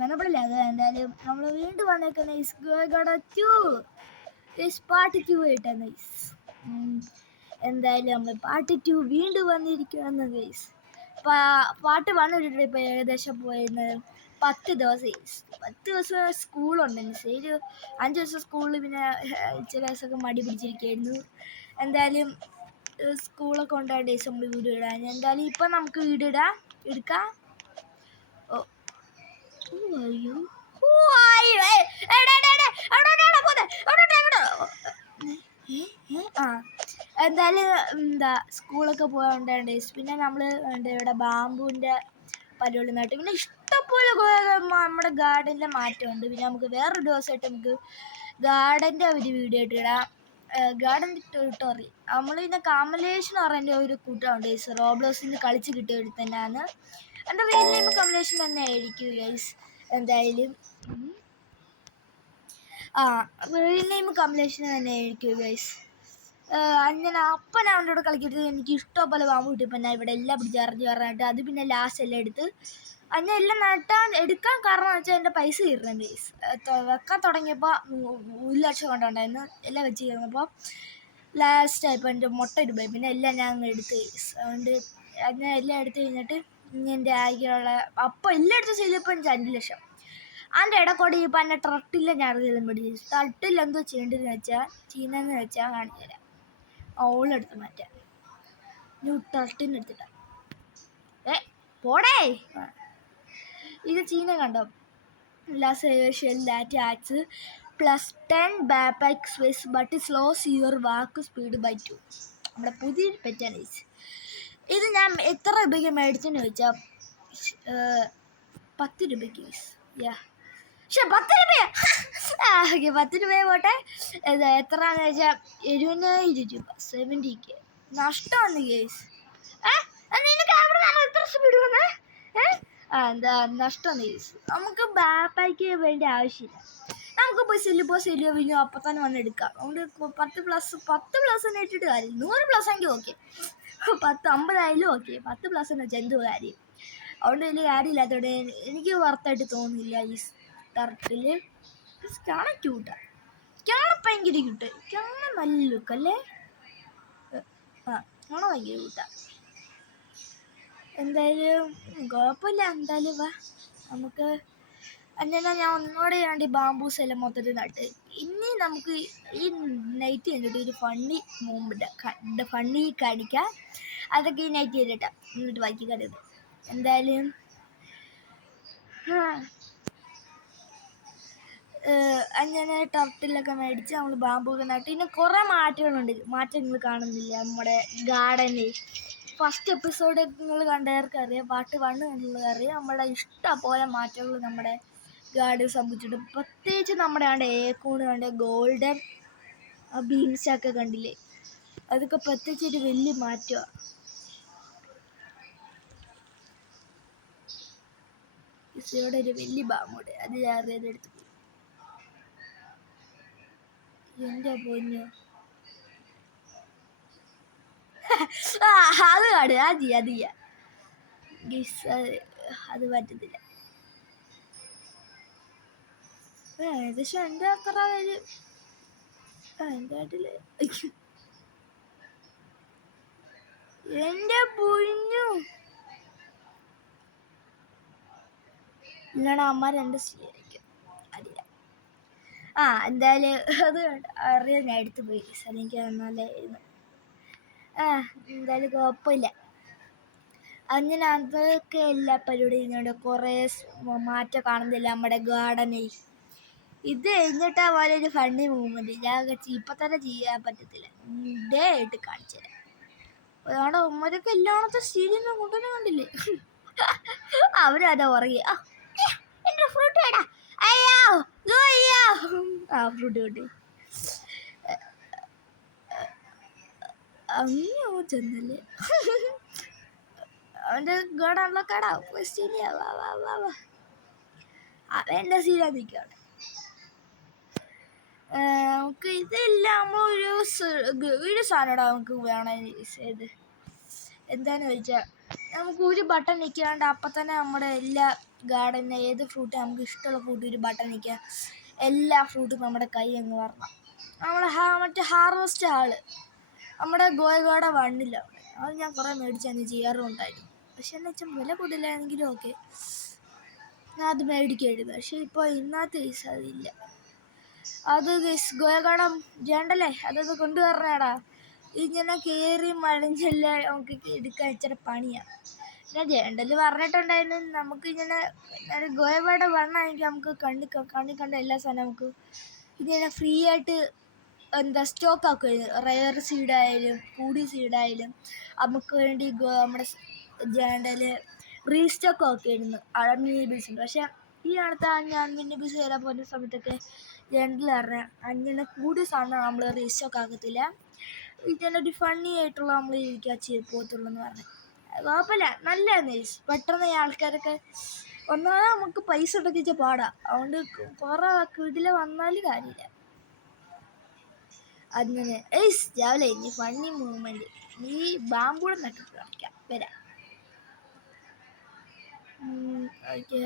ബന്ധപ്പെടില്ല. അത് എന്തായാലും നമ്മൾ വീണ്ടും വന്നേക്കുന്ന പാർട്ട് 2 ആയിട്ടാണ് ഗൈസ്. എന്തായാലും നമ്മൾ പാർട്ട് 2 വീണ്ടും വന്നിരിക്കുകയാണ് ഗൈസ്. പാർട്ട് 1 ഇട്ടിട്ട് ഇപ്പോൾ ഏകദേശം പോയിരുന്നത് 10 ദിവസം. 10 ദിവസം സ്കൂളുണ്ട്. ശരി, 5 ദിവസം സ്കൂളിൽ, പിന്നെ ചില ദിവസമൊക്കെ മടി പിടിച്ചിരിക്കുകയായിരുന്നു. എന്തായാലും സ്കൂളൊക്കെ ഉണ്ടായ ഡേയ്സ് നമ്മൾ വീഡിയോ ഇടാൻ. എന്തായാലും ഇപ്പം നമുക്ക് വീഡിയോ എടുക്കാം. എന്തായാലും സ്കൂളൊക്കെ പോകാൻ ഡേയ്സ്. പിന്നെ നമ്മൾ ഇവിടെ ബാമ്പുവിൻ്റെ പരിപാടി നട്ടു. പിന്നെ ഇഷ്ടംപോലെ നമ്മുടെ ഗാർഡനിലെ മാറ്റമുണ്ട്. പിന്നെ നമുക്ക് വേറൊരു ദിവസമായിട്ട് നമുക്ക് ഗാർഡൻ്റെ ഒരു വീഡിയോ ആയിട്ട് ഇടാം. Garden tutorial. നമ്മൾ പിന്നെ കമലേഷ് എന്ന് പറയുന്ന ഒരു കൂട്ടമുണ്ട് ഗൈസ്. റോബ്ലോസിൽ കളിച്ച് കിട്ടിയ ഒരു തന്നെയാണ്. എൻ്റെ റിയൽ നെയിം കമലേഷൻ തന്നെ ആയിരിക്കും ഗൈസ്. എന്തായാലും റിയൽ നെയിം കമലേഷൻ തന്നെ ആയിരിക്കും ഗൈസ്. അങ്ങനെ അപ്പം ഞാൻ അവൻ്റെ കൂടെ കളിക്കുന്നത് എനിക്ക് ഇഷ്ടംപോലെ പാമ്പ് കിട്ടിയപ്പോൾ ഞാൻ ഇവിടെ എല്ലാം പിടിച്ചറിഞ്ഞ് പറഞ്ഞിട്ട് അത് പിന്നെ ലാസ്റ്റ് എല്ലാം എടുത്ത് അങ്ങനെ എല്ലാം എടുക്കാൻ കാരണം എന്ന് വെച്ചാൽ എൻ്റെ പൈസ തീർന്നുണ്ട് ഗൈസ്. വെക്കാൻ തുടങ്ങിയപ്പോൾ 1 ലക്ഷം കൊണ്ടുണ്ടായിരുന്നു. എല്ലാം വെച്ച് കഴിഞ്ഞപ്പോൾ ലാസ്റ്റായപ്പോൾ എൻ്റെ മുട്ട ഇടുമ്പോൾ പിന്നെ എല്ലാം ഞാൻ അങ്ങ് എടുത്ത് ഗൈസ്. അതുകൊണ്ട് അങ്ങനെ എല്ലാം എടുത്ത് കഴിഞ്ഞിട്ട് എൻ്റെ ആകെയുള്ള അപ്പം എല്ലാം എടുത്ത് ചെയ്തപ്പോൾ എനിക്ക് 5 ലക്ഷം. അതിൻ്റെ ഇടക്കൂടെ ഇപ്പം എൻ്റെ ട്രട്ടില്ല ഞാൻ പഠിച്ചു. ട്രട്ടിൽ എന്തോ ചെയ്യേണ്ടതെന്ന് വെച്ചാൽ കാണിച്ചു തരാം. ഓളെടുത്ത് മാറ്റാം. ട്രട്ടിനെടുത്തിട്ടാ പോടേ. ഇത് ചീന കണ്ടോ? Last +10 back space but slows your walk speed by 2. നമ്മുടെ പുതിയൊരു പെറ്റാണ്. ഇത് ഞാൻ എത്ര രൂപയ്ക്ക് മേടിച്ചെന്ന് ചോദിച്ചാൽ 10 രൂപയ്ക്ക്. പക്ഷെ 10 രൂപ 10 രൂപ പോട്ടെ. എത്രയാണെന്ന് വെച്ചാൽ 70,000 രൂപ. 70K നഷ്ടമാണ് ഗേസ്. എത്ര സ്പീഡ് വന്നേ? നഷ്ടമാണ് ഗേസ്. നമുക്ക് ബാപ്പായ്ക്ക് വേണ്ടി ആവശ്യമില്ല. നമുക്ക് പോയി സെല്ലിയോ വിനിയോ അപ്പം തന്നെ വന്ന് എടുക്കാം. അതുകൊണ്ട് 10+ ഇട്ടിട്ട് കാര്യം. 100+ എങ്കിൽ ഓക്കെ. 50 ആയാലും ഓക്കെ. 10+ എന്ന് വെച്ചാൽ എന്തോ കാര്യം. അതുകൊണ്ട് വലിയ കാര്യമില്ലാത്തതുകൊണ്ട് എനിക്ക് വർത്തായിട്ട് തോന്നുന്നില്ല. ഈ ടർട്ടിൽ കാണാൻ ക്യൂട്ടാണ്. കാണാൻ ഭയങ്കര ക്യൂട്ട്. കാണാൻ നല്ല ലുക്കല്ലേ? കാണാൻ ഭയങ്കര ക്യൂട്ടാണ്. എന്തായാലും കുഴപ്പമില്ല. എന്തായാലും വാ നമുക്ക് അങ്ങനെ ഞാൻ ഒന്നോടെ വേണ്ടി ബാംബൂസ് എല്ലാം മൊത്തത്തിൽ നട്ട്. ഇനി നമുക്ക് ഈ നൈറ്റ് കഴിഞ്ഞിട്ട് ഒരു ഫണ്ണി കാണിക്കാം. അതൊക്കെ ഈ നൈറ്റ് ചെയ്തിട്ടാണ്. എന്നിട്ട് ബാക്കി കരുത്. എന്തായാലും അങ്ങനെ ടർട്ടിലൊക്കെ മേടിച്ച് നമ്മൾ ബാമ്പൂക്കെ നട്ട്. പിന്നെ കുറേ മാറ്റങ്ങൾ കാണുന്നില്ല നമ്മുടെ ഗാർഡനിൽ. ഫസ്റ്റ് എപ്പിസോഡ് നിങ്ങൾ കണ്ടവർക്ക് അറിയാം. പാർട്ട് 1 കണ്ടുള്ളവർക്ക് അറിയാം. നമ്മുടെ ഇഷ്ടംപോലെ മാറ്റങ്ങൾ നമ്മുടെ ഗാർഡൻ സംഭവിച്ചിട്ടുണ്ട്. പ്രത്യേകിച്ച് നമ്മുടെ ഏക്കൂണ് കണ്ട ഗോൾഡൻ ബീൻസൊക്കെ കണ്ടില്ലേ? അതൊക്കെ പ്രത്യേകിച്ചൊരു വലിയ മാറ്റമാണ്. ഇവിടെ ഒരു വലിയ ബാമ്പുണ്ട്. അത് അറിയാതെടുത്ത് എൻ്റെ പൊന്നു. അത് കാണുക. അത് ചെയ്യാം. അത് പറ്റത്തില്ല. ഏകദേശം എൻ്റെ അത്ര വരും. എൻ്റെ നാട്ടില് എൻ്റെ പൊന്നു ഇല്ലാണ്ട് അമ്മ 2 ശരിയായിരിക്കും. അറിയാം. എന്തായാലും അത് അറിയാൻ ഞാൻ എടുത്ത് പോയി. എനിക്ക് നല്ലായിരുന്നു. എന്തായാലും കുഴപ്പമില്ല. അങ്ങനെ അതൊക്കെ എല്ലാ പരിപാടിയും കഴിഞ്ഞുകൊണ്ട് കുറേ മാറ്റം കാണുന്നില്ല നമ്മുടെ ഗാർഡനിൽ. ഇത് കഴിഞ്ഞിട്ടാ പോലെ ഒരു ഫണ്ണി മൂവ്മെൻറ്റ് ഞാൻ ഇപ്പം തന്നെ ചെയ്യാൻ പറ്റത്തില്ല. ഡേ ആയിട്ട് കാണിച്ചു തരാം. അതാണ് ഉമ്മരൊക്കെ എല്ലായിടത്തും സ്റ്റീലിന്ന് കൊണ്ടുവന്ന് കണ്ടില്ലേ? അവരതാ ഉറങ്ങി. എൻ്റെ ഫ്രൂട്ട് വേടാ. ഫ്രൂട്ട് കിട്ടി. അങ്ങനെ ചെന്നല്ലേ അവൻ്റെ ഗാർഡനിലെ കടാ അവൻ്റെ സീന നിൽക്കാണ്. നമുക്ക് ഇതെല്ലാം ഒരു സാധനം നമുക്ക് വേണം. എന്താന്ന് ചോദിച്ചാൽ നമുക്ക് ഒരു ബട്ടൺ നിൽക്കാണ്ട് അപ്പം തന്നെ നമ്മുടെ എല്ലാ ഗാർഡനിൽ ഏത് ഫ്രൂട്ട് നമുക്ക് ഇഷ്ടമുള്ള ഫ്രൂട്ട് ഒരു ബട്ടൺ നിൽക്കുക, എല്ലാ ഫ്രൂട്ടും നമ്മുടെ കൈ അങ്ങ് വരണം. നമ്മുടെ മറ്റേ ഹാർവസ്റ്റ് ഹാള് നമ്മുടെ ഗോയഗാഡ വണ്ണില്ല, അത് ഞാൻ കുറേ മേടിച്ചന്ന് ചെയ്യാറുണ്ടായിരുന്നു. പക്ഷെ എന്ന് വെച്ചാൽ വില കൂടുതലാണെങ്കിലും ഓക്കെ, ഞാൻ അത് മേടിക്കായിരുന്നു. പക്ഷെ ഇപ്പോൾ ഇന്നത്തെ കേസ് അതില്ല. അത് ഗോയഗാഡ ജേണ്ടല്ലേ അതൊന്ന് കൊണ്ടുവരണേടാ. ഇങ്ങനെ കയറി മഴഞ്ഞെല്ലാം നമുക്ക് എടുക്കാൻ ഇച്ചിരി പണിയാണ്. ഞാൻ ജേണ്ടല് പറഞ്ഞിട്ടുണ്ടായിരുന്നു നമുക്കിങ്ങനെ ഗോയഗാഡ വണ്ണാണെങ്കിൽ നമുക്ക് കണ്ണി കണ്ട എല്ലാ സാധനവും നമുക്ക് ഇങ്ങനെ ഫ്രീ ആയിട്ട് എന്താ സ്റ്റോക്ക് ആക്കുമായിരുന്നു. റയർ സീഡായാലും കൂടി സീഡായാലും നമുക്ക് വേണ്ടി നമ്മുടെ ജേണ്ടല് റീസ്റ്റോക്ക് ആക്കുമായിരുന്നു അൺവിന്നബിൾസിൻ്റെ. പക്ഷേ ഈ അടുത്ത അൺവിന്നബിൾസ് വരാൻ പോകുന്ന സമയത്തൊക്കെ ജേണ്ടൽ പറഞ്ഞാൽ അങ്ങനെ കൂടിയ സാധനം നമ്മൾ റീസ്റ്റോക്ക് ആക്കത്തില്ല, ഇങ്ങനെ ഒരു ഫണ്ണി ആയിട്ടുള്ള നമ്മൾ ഇരിക്കുക പോകത്തുള്ളൂ എന്ന് പറഞ്ഞു. കുഴപ്പമില്ല, നല്ലതാണ്. പെട്ടെന്ന് ഈ ആൾക്കാരൊക്കെ ഒന്നാമത് നമുക്ക് പൈസ ഉണ്ടെങ്കിൽ പാടാം, അതുകൊണ്ട് കുറേ ഇതിൽ വന്നാൽ കാര്യമില്ല. അങ്ങനെ രാവിലെ ഇനി ഫണ്ണി മൂവ്മെൻറ്റ് ഈ ബാമ്പൂടെ നട്ടിട്ട് കളിക്കാം വരാം. ഓക്കെ,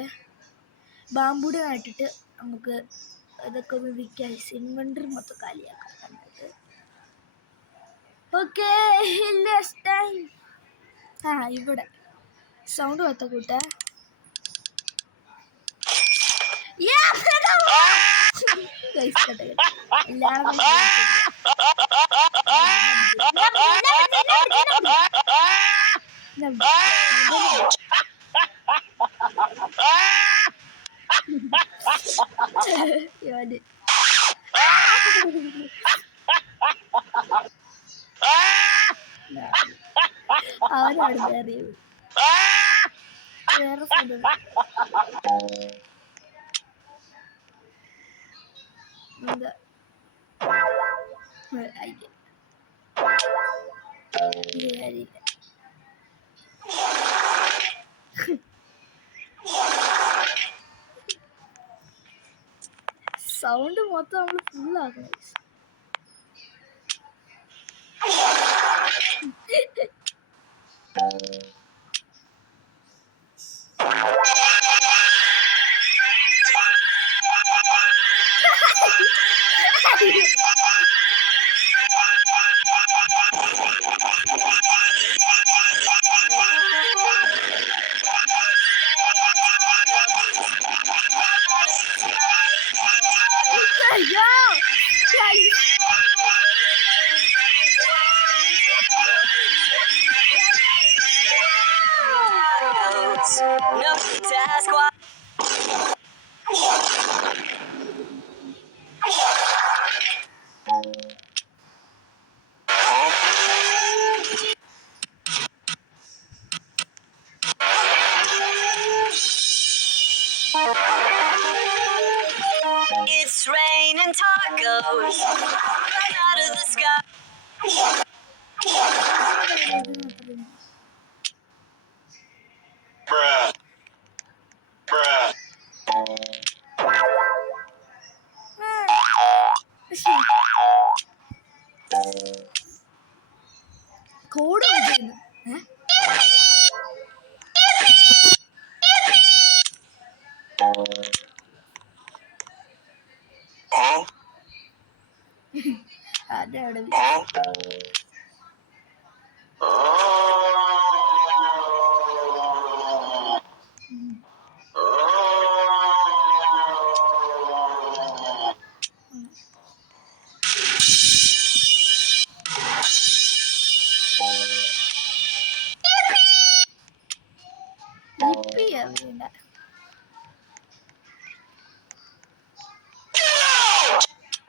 ബാമ്പൂടെ നട്ടിട്ട് നമുക്ക് ഇതൊക്കെ ഒന്ന് വിൽക്കാം, ഇൻവെൻ്ററി മൊത്തം കാലിയാക്കാം നമുക്ക്. Okay time. ഇവിടെ സൗണ്ട് പത്ത കൂട്ട എല്ലാവരും അവനാണ് അറിയത് വേറെ എന്താ സൗണ്ട് മൊത്തം നമ്മൾ ഫുള്ളാക്കണം. It's raining tacos right out of the sky. Bruh. Bruh. Code അതവിടെ വേണ്ട.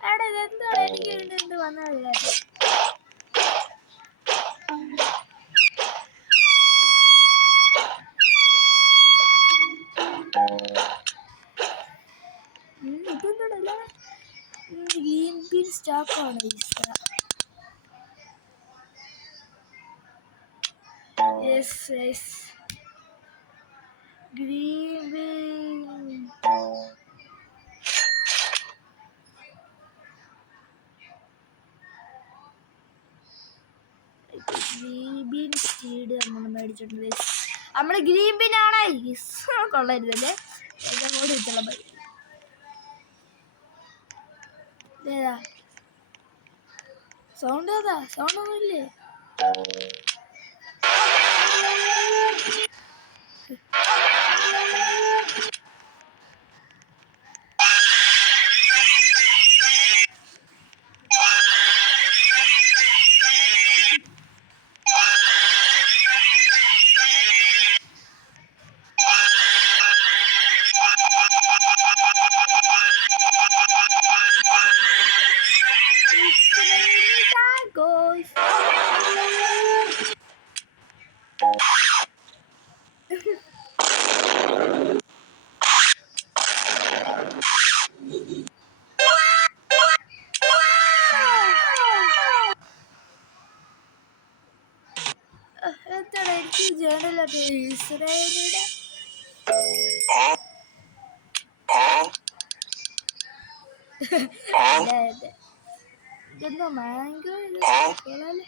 അവിടെ ഇതെന്താണ് എനിക്ക് എന്ത് വന്നില്ല. ഇതെന്താണല്ല ഗ്രീൻ ബീൻ സ്റ്റാക്കാണ് green bean green bean seed നമ്മൾ മേടിച്ചിട്ടുണ്ട്. നമ്മള് ഗ്രീൻ ബീൻ ആണ് കൊള്ളരുതല്ലേ കൂടി വെച്ചുള്ള പരി ഏതാ സൗണ്ട് ഏതാ സൗണ്ട് ഒന്നുമില്ലേ എന്താണ് എനിക്ക് ജേണലൊക്കെ ഇസ്രായേലിയുടെ ഇതെന്തോ മാംഗോ കൊള്ളാല്ലേ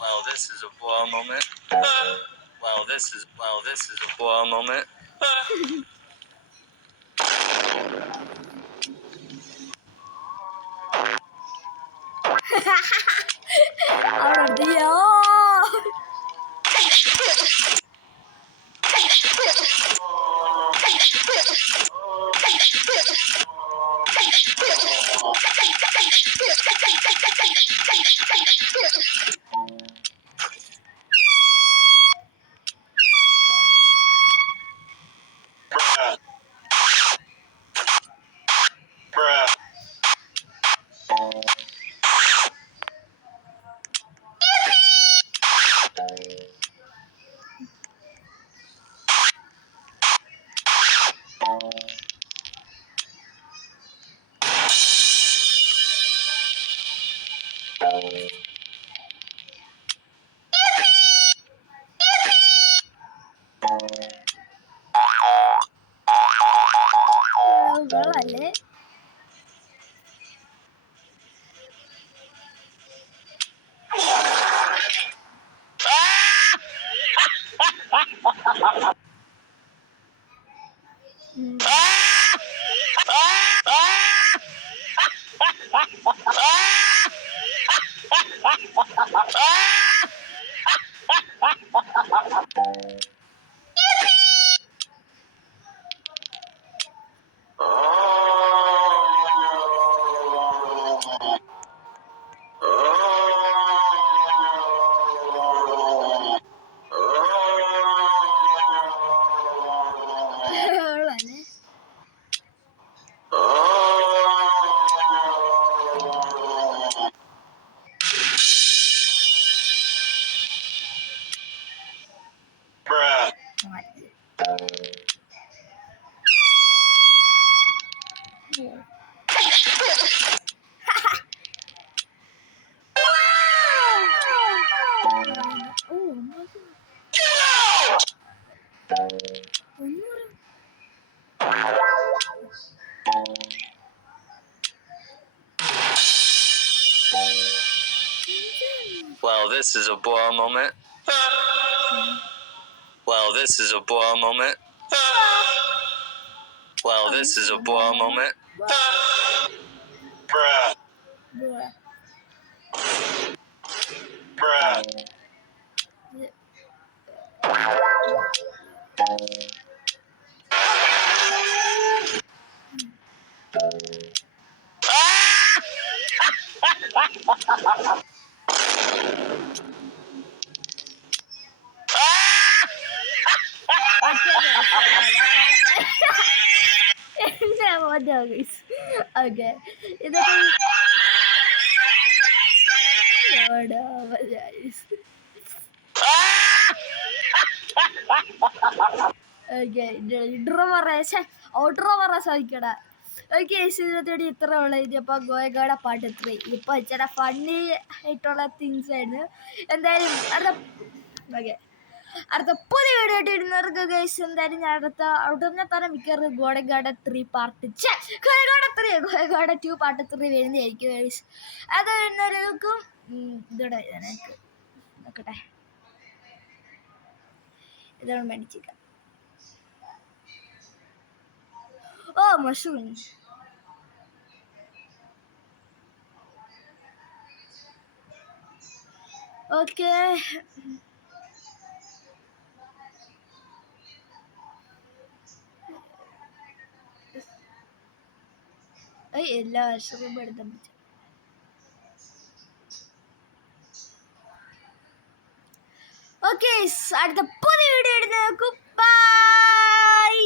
Wow, this is a wow moment. Wow, this is a wow moment. അവിടെയോ കൊള്ളാല്ലേ കൊള്ളാല്ലേ ഓ ഒന്നും Wow, this is a wow moment. Wow, this is a wow moment. Wow, this is a wow moment. എന്റെ മോൻ്റെ guys. Okay, ഇതൊക്കെ intro പറയാ outro പറയാൻ സാധിക്കടാ. Okay, ഇതിനോട് ഇത്ര ഉള്ള ഇതിപ്പോൾ ഗോയഗയുടെ പാട്ട് 3 ഇപ്പോൾ ഇച്ചിരി ഫണ്ണി ആയിട്ടുള്ള തിങ്സ് ആയിരുന്നു. എന്തായാലും ഓക്കെ, അടുത്ത പുതിയ വീഡിയോ ആയിട്ട് ഇടുന്നവർക്ക് ഗൈസ് എന്തായാലും ഞാൻ ഉടനെ തന്നെ മിക്കവാറും ഗോഡഗാഡ 3 പാർട്ട് ഗോയഗാഡ 2 പാർട്ട് 3 വരുന്നതായിരിക്കും ഗൈസ്. അത് വരുന്നവർക്കും ഇതോടെ എനിക്ക് നോക്കട്ടെ, ഇതോടെ മേടിച്ചേക്കാം. ഓ മഷ്റൂം. ഓക്കെ, എല്ലാ മഷ്റൂം എടുത്താൽ പറ്റും. ഓക്കെ, അടുത്ത പുതിയ വീഡിയോ ഇടുന്ന നോക്കും. ബൈ.